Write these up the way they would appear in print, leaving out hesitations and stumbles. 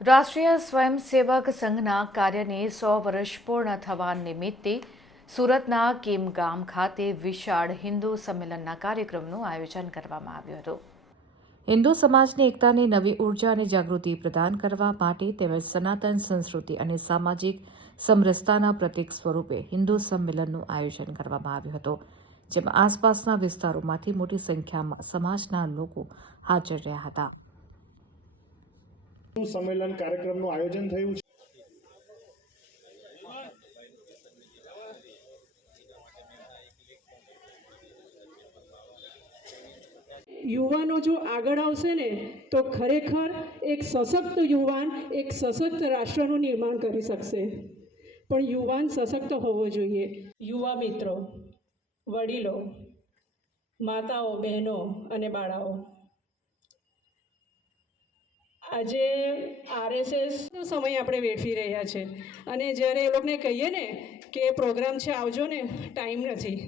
રાષ્ટ્રીય સ્વયંસેવક સંઘના કાર્યને 100 વર્ષ પૂર્ણ થવા નિમિત્તે સુરતના કીમ ગામ ખાતે વિશાળ હિન્દુ સંમેલનના કાર્યક્રમનું આયોજન કરવામાં આવ્યું હતું। હિન્દુ સમાજની એકતાને નવી ઉર્જા અને જાગૃતિ પ્રદાન કરવા માટે તેમજ સનાતન સંસ્કૃતિ અને સામાજિક સમરસતાના પ્રતીક સ્વરૂપે હિન્દુ સંમેલનનું આયોજન કરવામાં આવ્યું હતું, જેમાં આસપાસના વિસ્તારોમાંથી મોટી સંખ્યામાં સમાજના લોકો હાજર રહ્યા હતા। સંમેલન કાર્યક્રમનું આયોજન થયું છે। યુવાનો જો આગળ આવશે ને તો ખરેખર એક સશક્ત યુવાન એક સશક્ત રાષ્ટ્રનું નિર્માણ કરી શકશે, પણ યુવાન સશક્ત હોવો જોઈએ। યુવા મિત્રો, વડીલો, માતાઓ, બહેનો અને બાળાઓ, આજે આરએસએસનો સમય આપણે વેઠવી રહ્યા છે અને જ્યારે એ લોકોને કહીએ ને કે પ્રોગ્રામ છે આવજો ને, ટાઈમ નથી।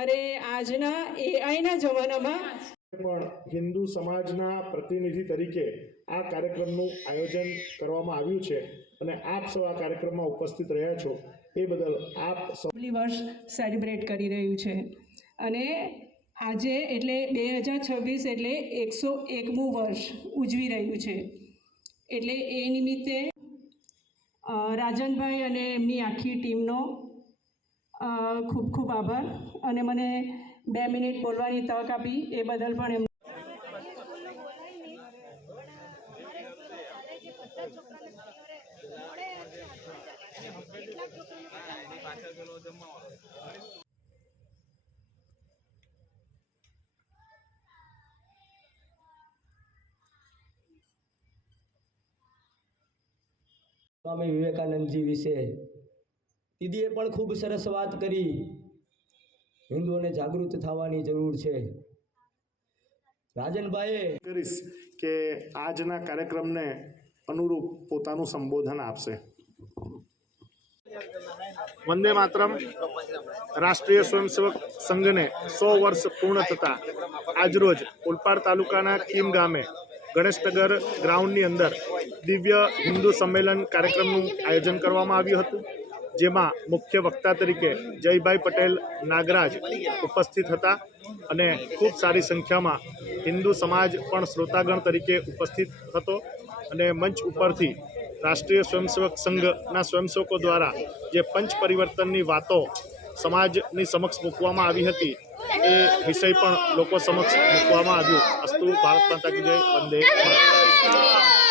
અરે આજના એઆઈના જમાનામાં પણ હિન્દુ સમાજના પ્રતિનિધિ તરીકે આ કાર્યક્રમનું આયોજન કરવામાં આવ્યું છે અને આપ સૌ આ કાર્યક્રમમાં ઉપસ્થિત રહ્યા છો એ બદલ આપ સૌ વર્ષ સેલિબ્રેટ કરી રહ્યું છે અને આજે એટલે 2026 એટલે 101મું વર્ષ ઉજવી રહ્યું છે। એટલે એ નિમિત્તે રાજનભાઈ અને એમની આખી ટીમનો ખૂબ ખૂબ આભાર અને મને 2 મિનિટ બોલવાની તક આપી એ બદલ પણ એમ સ્વામી વિવેકાનંદજી વિશે દીદીએ પણ ખૂબ સરસ વાત કરી। હિન્દુઓને જાગૃત થવાની જરૂર છે। રાજનભાઈએ કરીશ કે આજના કાર્યક્રમને અનુરૂપ પોતાનું સંબોધન આપશે। વંદે માતરમ। રાષ્ટ્રીય સ્વયંસેવક સંઘને 100 વર્ષ પૂર્ણ થતા આજરોજ ઓલપાડ તાલુકાના કીમ ગામે ગણેશનગર ગ્રાઉન્ડની અંદર દિવ્ય હિન્દુ સંમેલન કાર્યક્રમનું આયોજન કરવામાં આવ્યું હતું, જેમાં મુખ્ય વક્તા તરીકે જયભાઈ પટેલ નાગરાજ ઉપસ્થિત હતા અને ખૂબ સારી સંખ્યામાં હિન્દુ સમાજ પણ શ્રોતાગણ તરીકે ઉપસ્થિત હતો અને મંચ ઉપરથી રાષ્ટ્રીય સ્વયંસેવક સંઘના સ્વયંસેવકો દ્વારા જે પંચ પરિવર્તનની વાતો સમાજની સમક્ષ મૂકવામાં આવી હતી એ વિષય પણ લોકો સમક્ષ મૂકવામાં આવ્યું। અસ્તુ ભારત માતા કી જય, વંદે માતરમ।